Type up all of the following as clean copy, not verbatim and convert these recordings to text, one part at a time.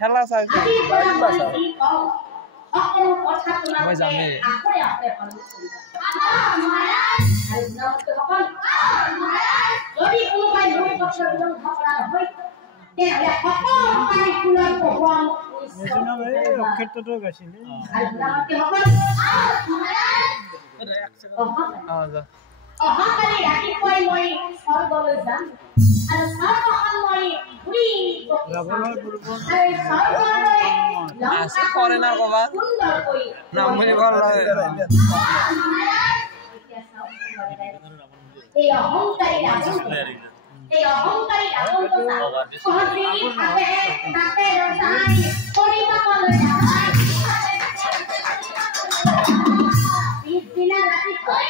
খেলা চাইছে মই জানে ক্ষেত্ৰটো গাইছিলে অহাকালি ৰাতিপুৱাই মই স্বৰ্গলৈ যাম আৰু স্বৰ্গখন মই ঘূৰি কৰে না কবা নাম বুলি কল এই অহংকাৰী তাতে পিছদিনা ৰাতিপুৱাই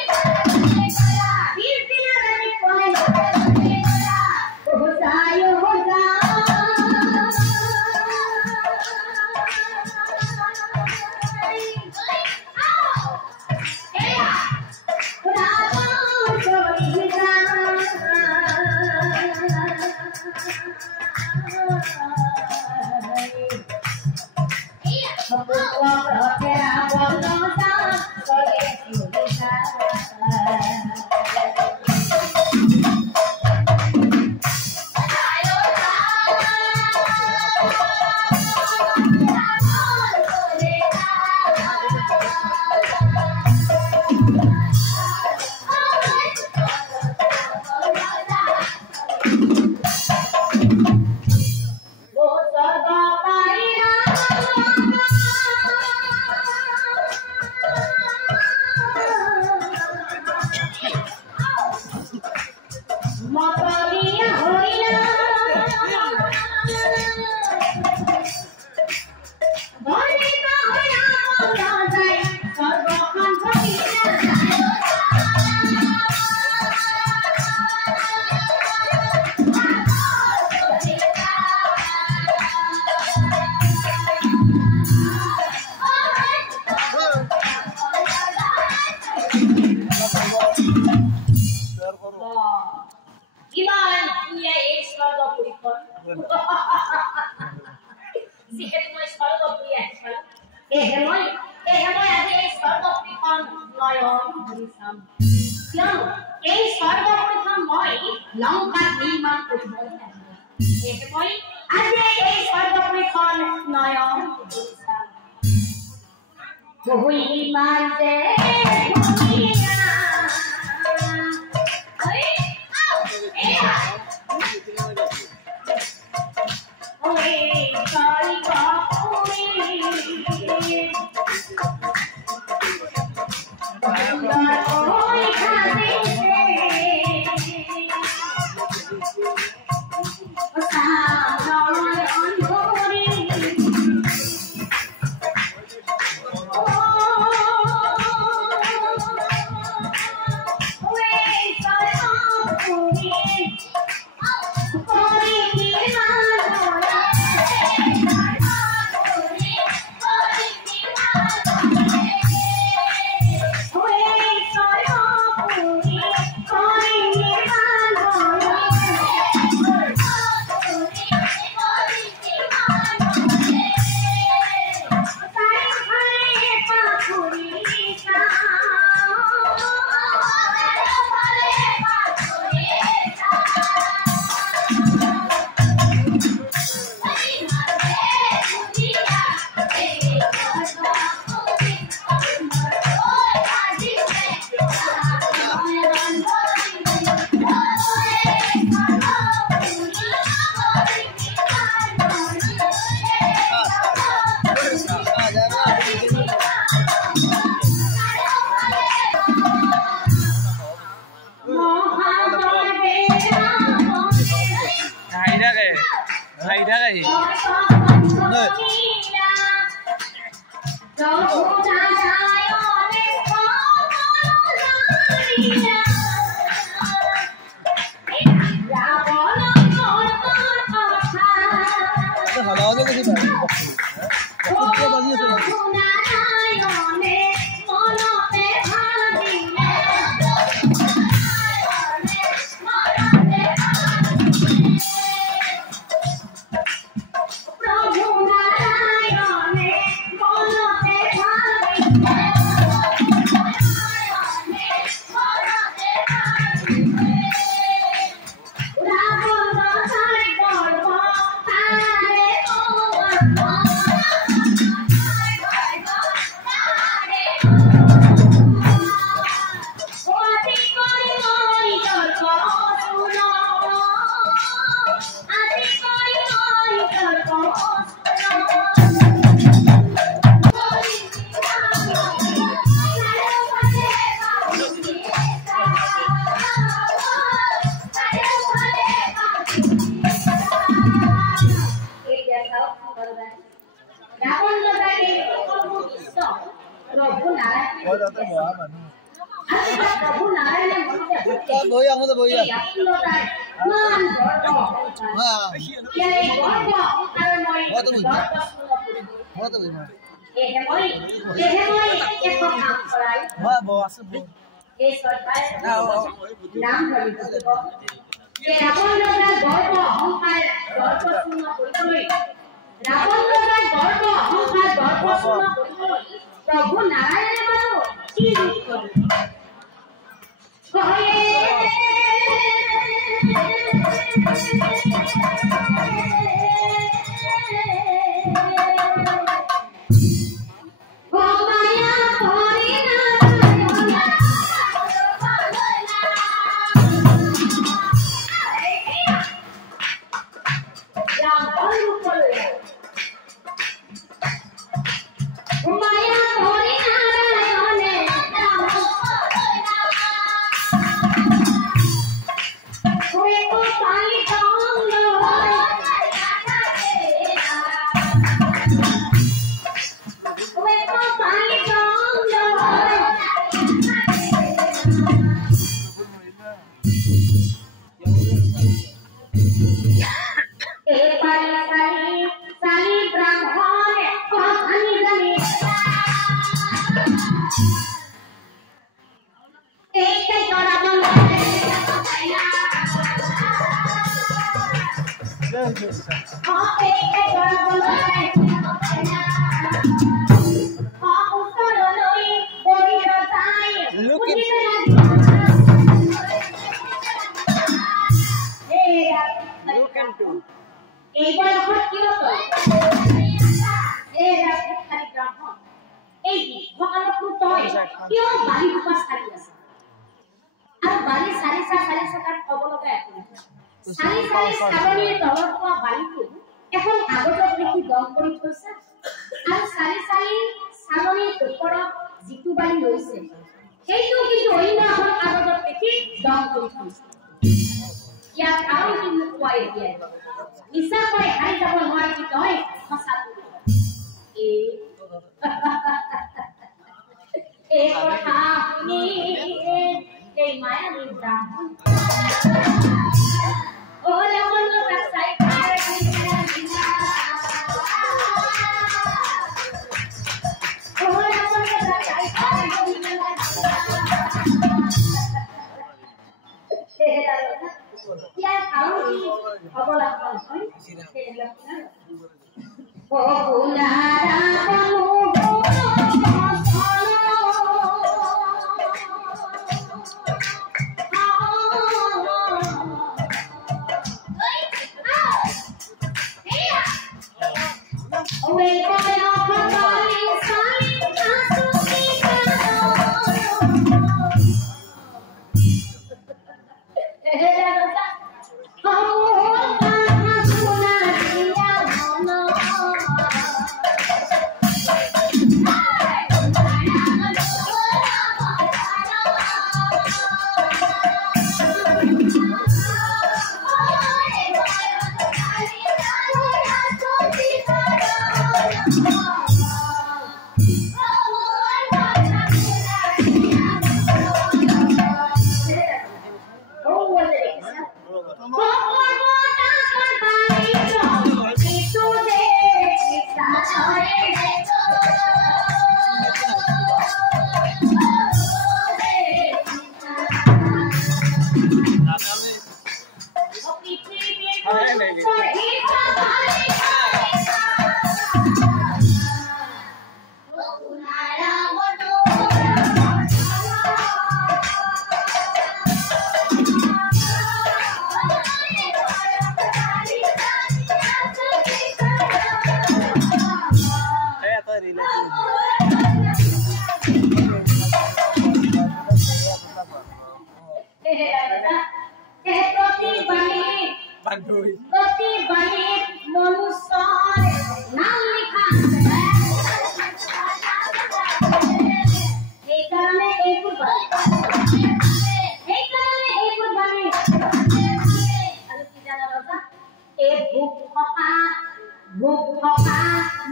ভোগ থকা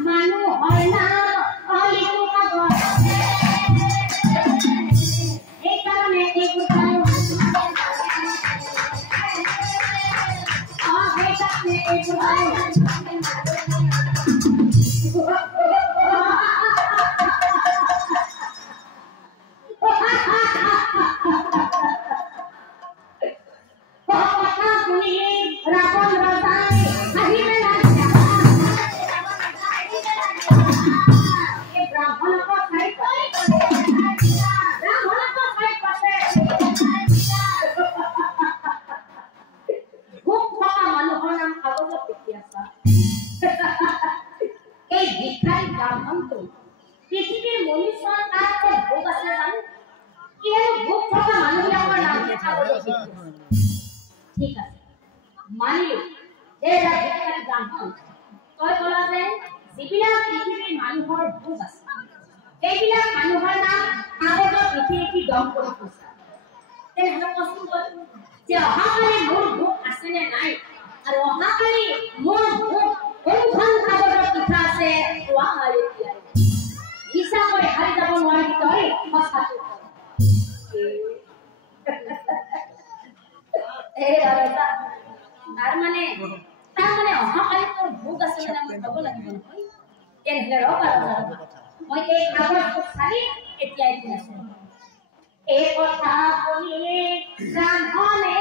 মানুহৰ নাম অলিটো সাগৰ সেইকাৰণে সেইকাৰণে পৃথিৱীৰ মনুষ্যৰ কাৰতে ভোগ আছে জানো কিয়নো ভোগ থকা মানুহবিলাকৰ নাম ঠিক আছে মানিলো যে ভিক্ষাৰী ব্ৰাহ্মণ তই ক'লা যে যিবিলাক পৃথিৱীৰ মানুহৰ ভোগ আছে সেইবিলাক মানুহৰ নাম কাগজত লিখি লিখি দম কৰি থৈছা তেনেহ'লে কচোন কৈ যে অহাকালি মোৰ ভোগ আছেনে নাই আৰু অহাকালি মোৰ ভোগ কোনখন কাগজত লিখা আছে কোৱা হয় এতিয়া ইচ্ছা কৰি হাৰি যাব নোৱাৰি তই সঁচাটো তাৰমানে অহাকালি তোৰ ভোগ আছে মানে মই ক'ব লাগিব নহয় কেনেহ'লে ৰ'ব আৰু মই এই কাগজটো চালি এতিয়াই শুনিছো এই কথা শুনি ব্ৰাহ্মণে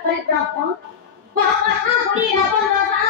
শিক্ষাৰী ব্ৰাহ্মণ কথা শুনি ৰাৱণ ৰজা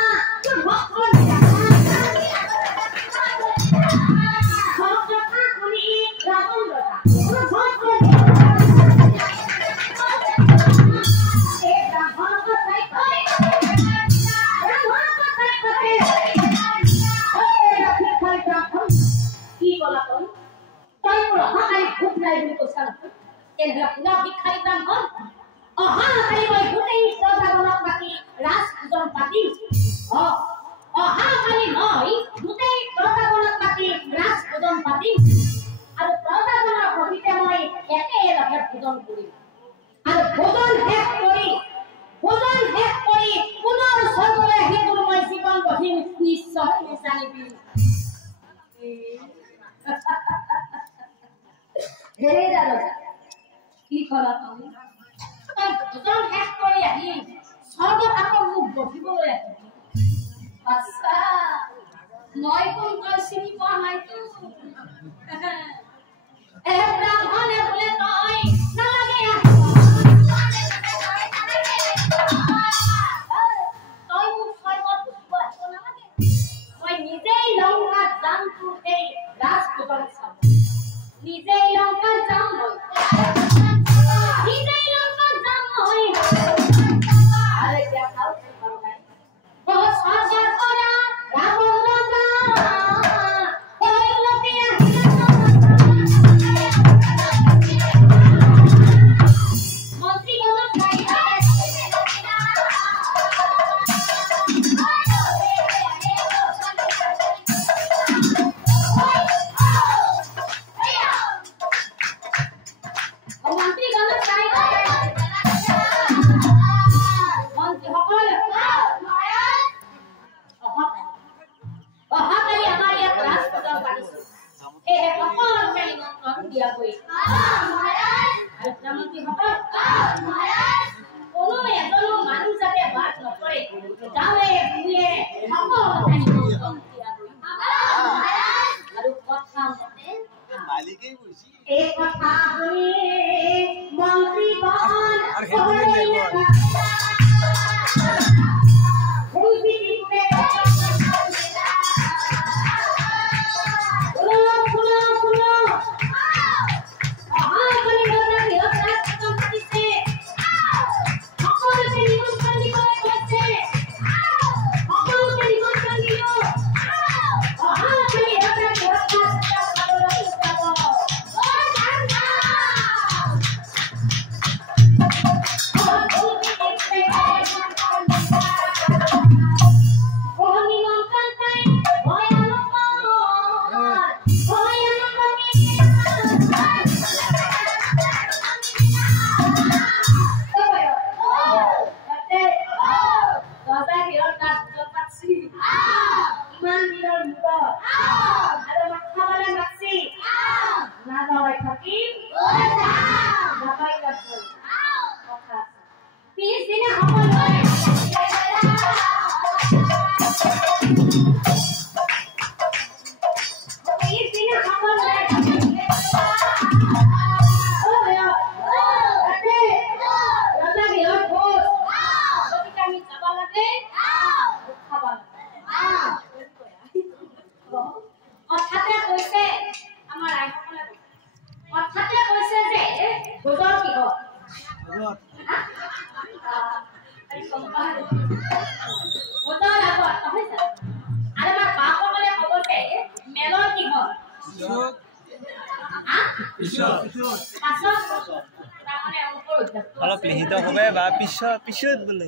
অলপ লিখিত হবে বা পিছত পিছত বলে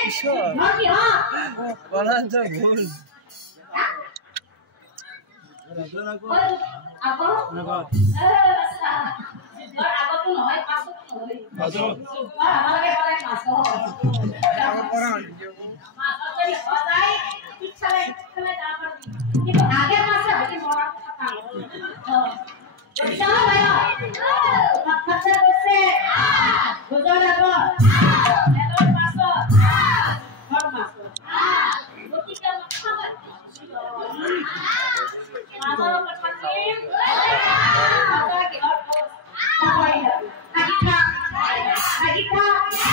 পিছত বলা যা ভুল Agita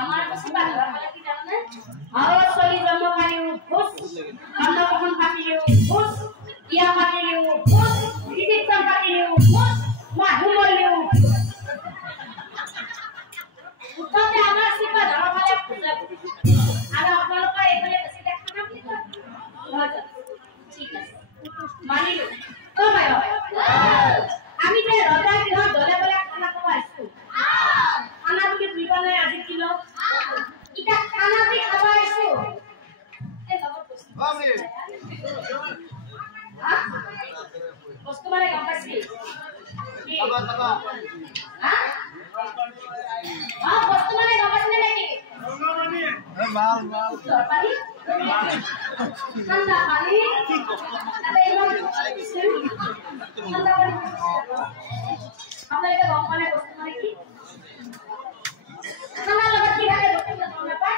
আমার সিবা ধরা ফলে কি জানো না আর সলি জন্মকারী ঘোষ অন্নপ্রাশন পাতিলেও ঘোষ ইয়া পাতিলেও ঘোষ রিসেপশন পাতিলেও ঘোষ মাহুমলেও উত্তরে আমার সিবা ধরা ফলে পূজা আর আপনারা এখানে বেশি দেখা না কি ঠিক আছে মানিলো তো ভাই আমি যে রজা গৃহ দলে দলে খানা খাওয়া আসছো খানা তুমি বুঝবা না আজি কিলো এটা খানা দি খাওয়া আসছো এ বাবা বাবরে বস্তু মানে গম্পাসি বাবা বাবা বস্তু মানে গম্পাসি নাকি মাল মাল পানি ঠান্ডা পানি আরে এমন ঠান্ডা পানি আমরা এটা গম্পানে বস্তু মানে কি খানা লাগা কি লাগে বস্তু না তোমরা পা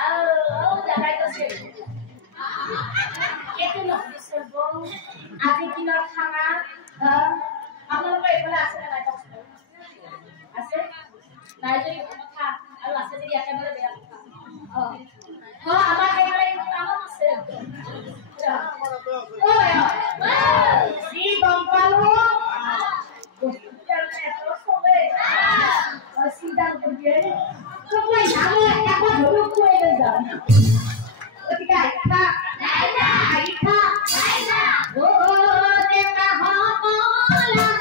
আও দেখাই তো সে এত নকলি সব আজি কিনার খানা আপনারা এগুলা আছে না নাই আছে নাই যদি কথা আর আছে যদি একেবারে বেয়া কথা আমার এবারে কাম আছে ও সি বম্পালো এত সবে সিধা করে তো কই নাম একটা ধরু কইলে দাও ওদিকে আইতা নাইনা আইতা নাইনা ও দেবা হবলা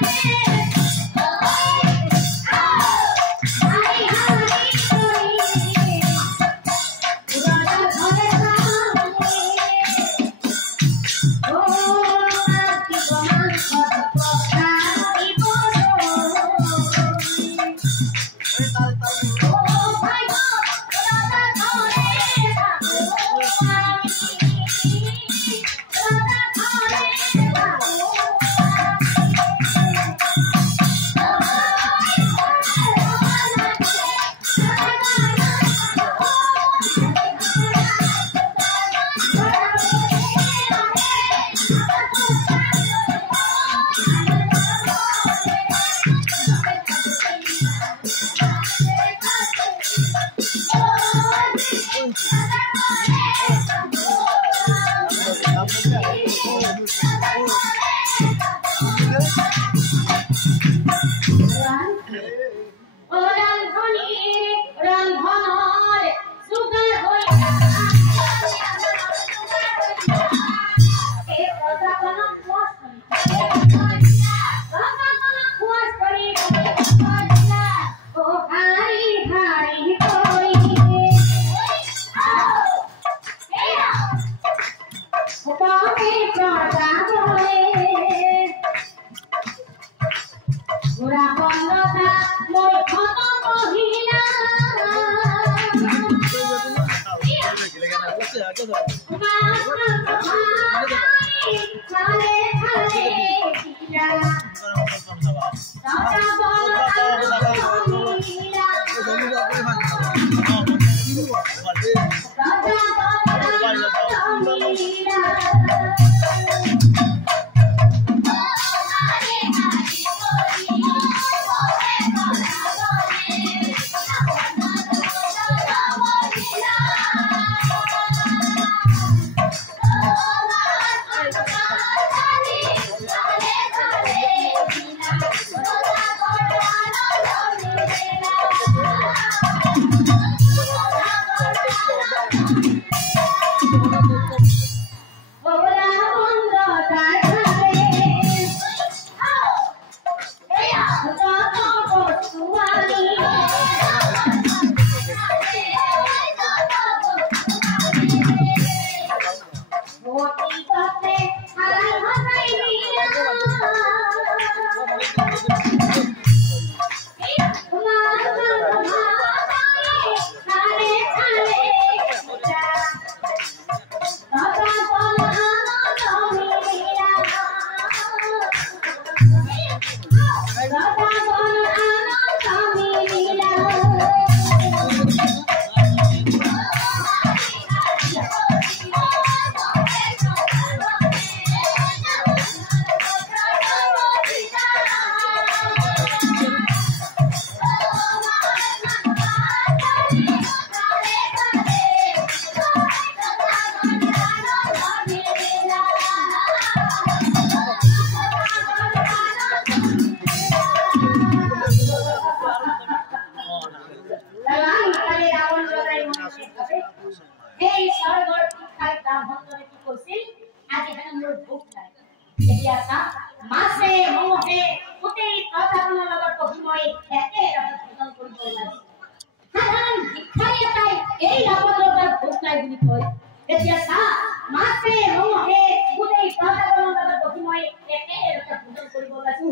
মাছে মঙহে গোটেই প্ৰজাজনৰ লগত বহি মই একে ৰাতত ভোজন কৰিব ওলাইছো সাধাৰণ ভিক্ষাৰী এটাই এই ৰাৱণৰ ভোক নাই বুলি কয় এতিয়া চা মাছে মঙহে গোটেই প্ৰজাজনৰ লগত বহি মই একে ৰাতত ভোজন কৰিব ওলাইছো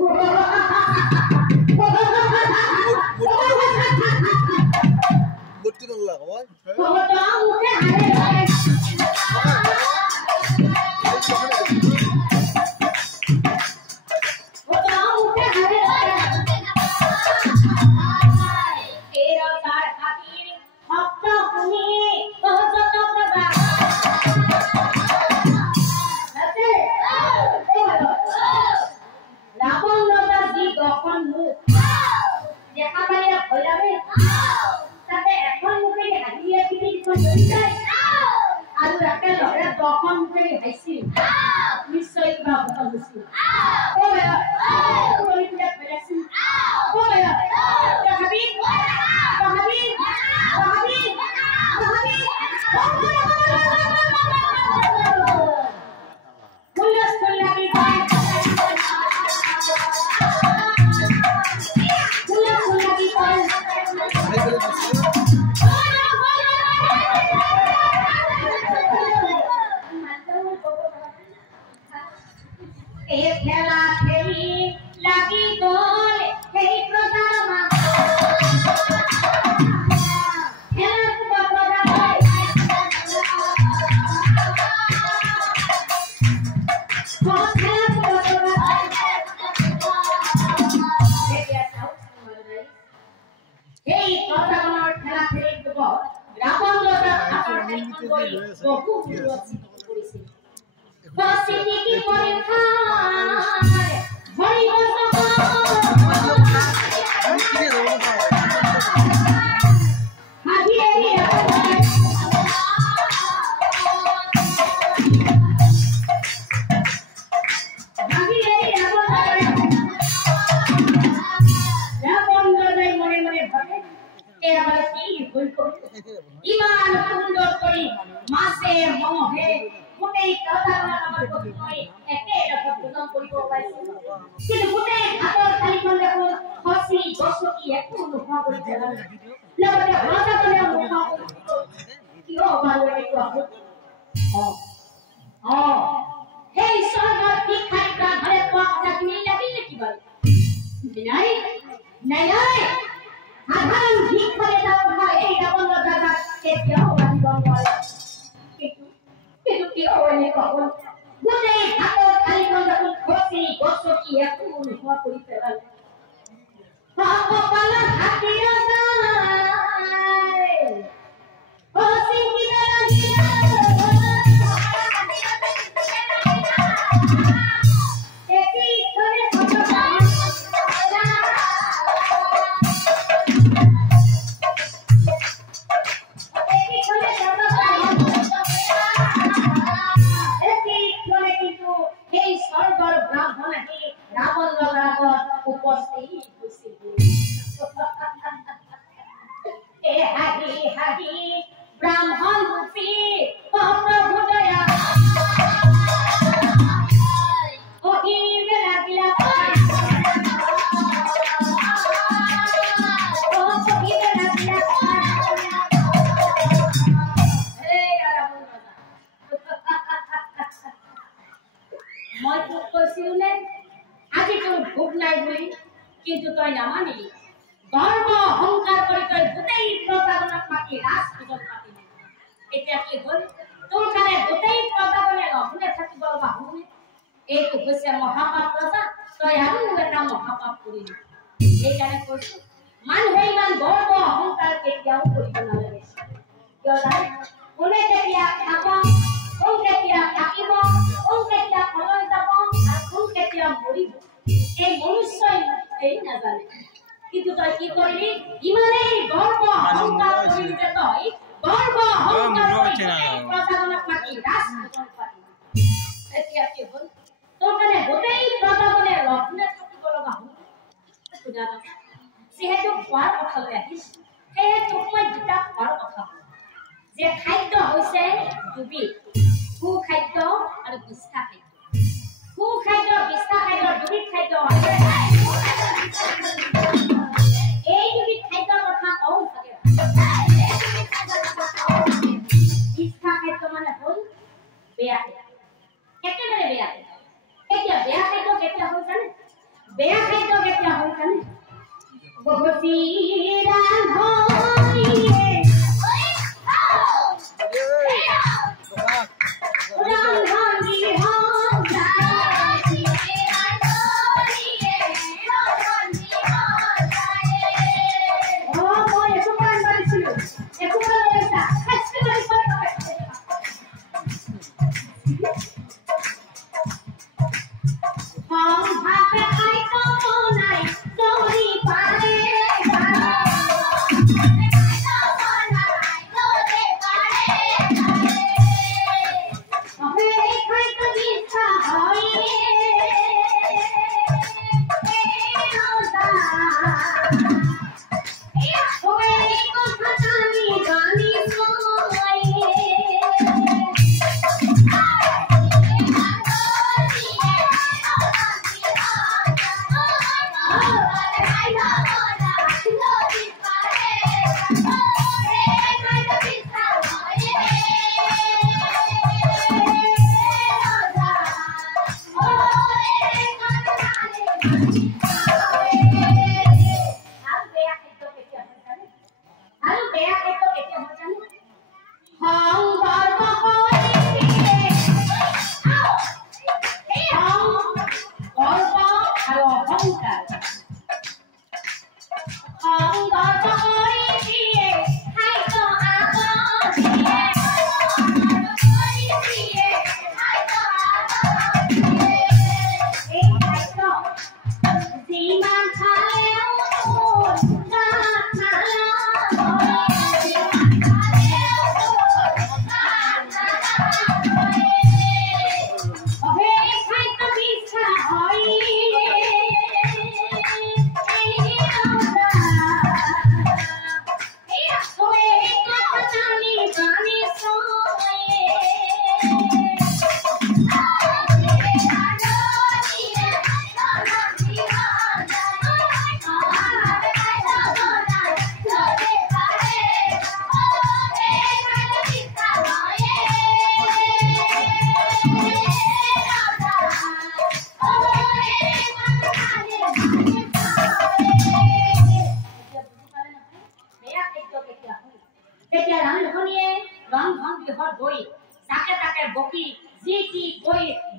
সুখাদ্য বিস্তা খাদ্য দুবিধ খাদ্য এই দুবিধ খাদ্যৰ কথা কওঁ থাকে বিস্তা খাদ্য মানে হ'ল বেয়া একেবাৰে বেয়া এতিয়া বেয়া খাদ্য কেতিয়া হ'ল জানে বেয়া খাদ্য কেতিয়া হ'ল জানে বহুতি ৰান্ধনিয়ে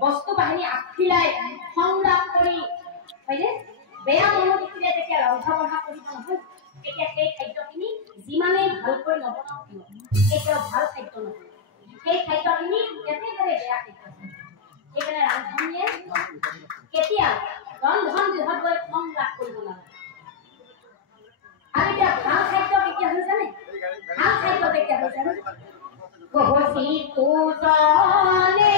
বস্তু বাহিনী আখিলাই সংগ্ৰাম কৰি হয়নে বেয়া মনোবৃত্তিৰে যেতিয়া ৰন্ধা বঢ়া কৰিব নহয় তেতিয়া সেই খাদ্যখিনি যিমানে ভালকৈ নবনাও কিয় কেতিয়াও ভাল খাদ্য নহয় সেই খাদ্যখিনি একেবাৰে বেয়া খাদ্য সেইকাৰণে ৰান্ধনীয়ে কেতিয়া ৰন্ধন গৃহত সংগ্ৰাম কৰিব নালাগে আৰু এতিয়া ভাল খাদ্য কেতিয়া হয় জানে ভাল খাদ্য কেতিয়া হয় জানে গহসি তুজনে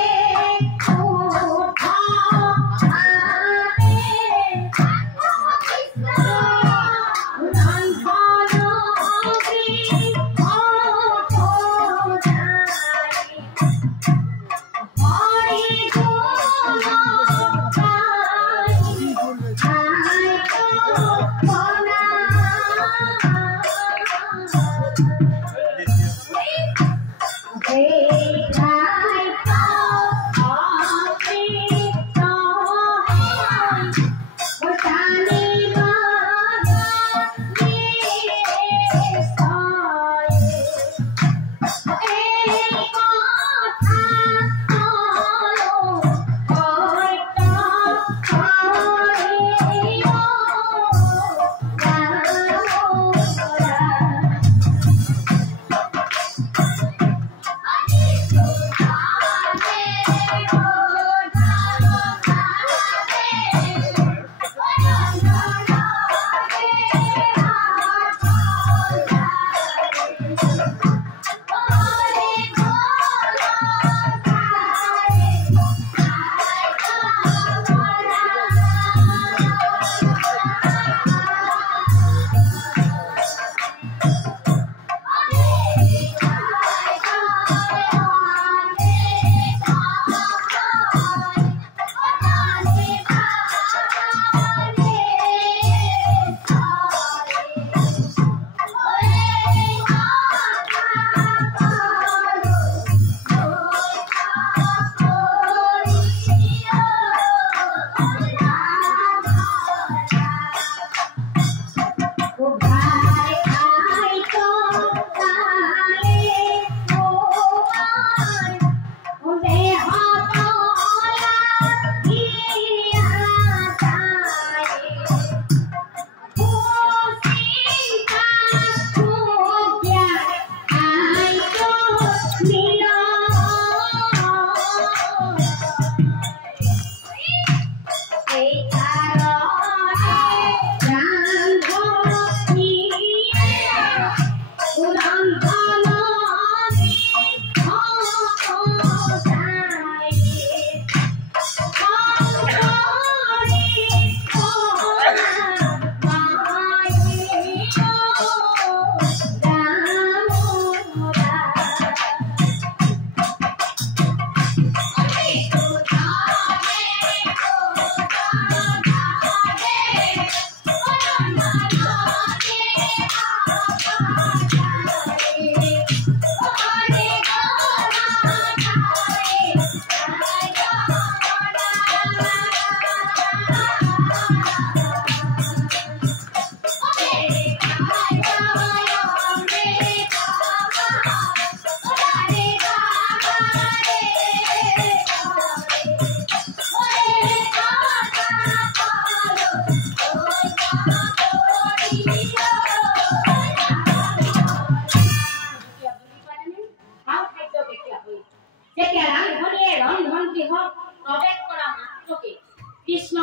কৃষ্ণ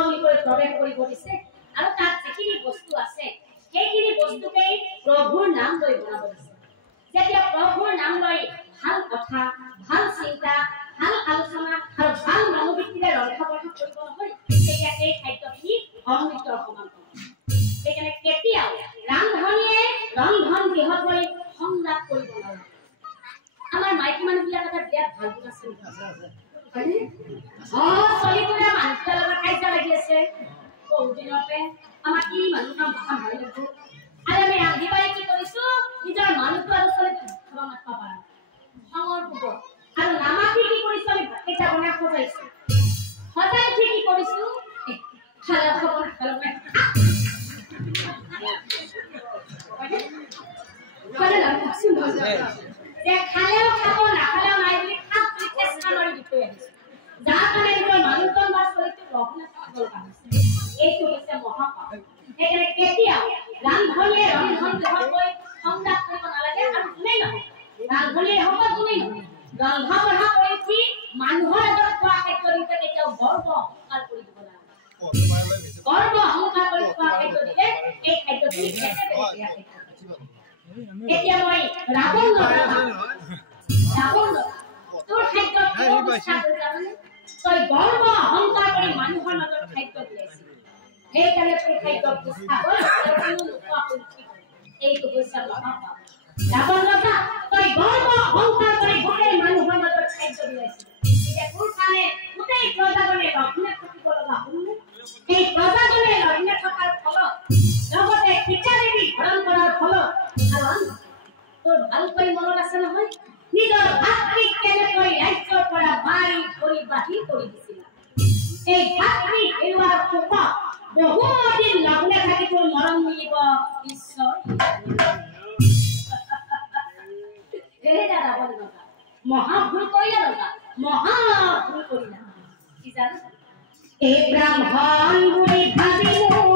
প্রবেশ কৰিব দিছে আৰু তাত যিখিনি বস্তু আছে সেইখিনি বস্তুকে প্ৰভুৰ নাম লৈ বনাব দিছে যেতিয়া প্ৰভুৰ নাম লৈ ভাল কথা ভাল চিন্তা ভাল আলোচনা আৰু ভাল মনোবৃত্তিৰে ৰক্ষা কৰিব নহয় তেতিয়া এই খাদ্যখিনি অমৃতৰ সমান হ'ব সেইকাৰণে কেতিয়াও ৰান্ধনীয়ে ৰন্ধন গৃহত গৈ সংলাপ কৰিব নালাগে আমাৰ মাইকী মানুহবিলাক এটা বিৰাট ভাল গুণ আছে চলিবলে মানুহৰ লগত কাজিয়া লাগি আছে বহুত দিনতে আমাৰ কি মানুহ কাম ভাষা ভাল লাগিব আৰু আমি ৰান্ধিবাই কি কৰিছো নিজৰ মানুহটো আৰু চলিটো খাব মাতিব পাৰা খঙৰ পোহৰ আৰু নামাতি কি কৰিছো আমি ভাতকেইটা বনাই সজাইছো সজাই উঠি কি কৰিছো খালে খবৰ খালে খালেও খাব নাখালেও নাই বুলি খাপ বুলি চেষ্টা কৰি দি থৈ আহিছো যাৰ কাৰণে মই মানুহজন বা চলিটো ৰক্ষা কৰিব পাৰিছো এইটো হৈছে মহাপাপ সেইকাৰণে কেতিয়াও ৰান্ধনীয়ে ৰন্ধন গৃহত গৈ সংলাপ কৰিব নালাগে আৰু কোনেই নহয় ৰান্ধনীয়ে হ'ব কোনেই নহয় ৰন্ধা বঢ়া কৰি উঠি মানুহৰ আগত খোৱা খাদ্য দিওঁতে কেতিয়াও গৰ্ব অহংকাৰ কৰি দিব নালাগে গৰ্ব অহংকাৰ কৰি খোৱা খাদ্য দিলে এই খাদ্যটো একেবাৰে এতিয়া মই ৰাৱণ তোৰ খাদ্য তই গৰ্ব অহংকাৰ কৰি মানুহৰ মাজত খাদ্য দিয়াইছিল সেইকাৰণে তোৰ খাদ্য পুষ্টা হ'ল এইটো হৈছে মহাপাপ ৰাৱণ ৰজা তই গৰ্ব অহংকাৰ কৰি গোটেই মানুহৰ মাজত খাদ্য দিয়াইছিল এতিয়া তোৰ কাৰণে গোটেই প্ৰজাজনে লঘোণে থাকিব লগা হ'ল সেই প্ৰজাজনে লঘোণে থকাৰ ফলত লগতে সীতাদেৱী হৰণ কৰাৰ ফলত কাৰণ তোৰ ভালকৈ মনত আছে নহয় নিজৰ ভাতৃক কেনেকৈ ৰাজ্যৰ পৰা মাৰি ধৰি বাহিৰ কৰি দিছিল এই ভাতৃ হেৰুৱাৰ শোকত বহুদিন লঘোণে থাকি তোৰ মৰম মিলিব ঈশ্বৰ ৰাৱণ ৰজা মহা ভুল কৰিলা ৰজা মহা ভুল কৰিলা কি জানো এই ব্ৰাহ্মণ বুলি ভাবিলো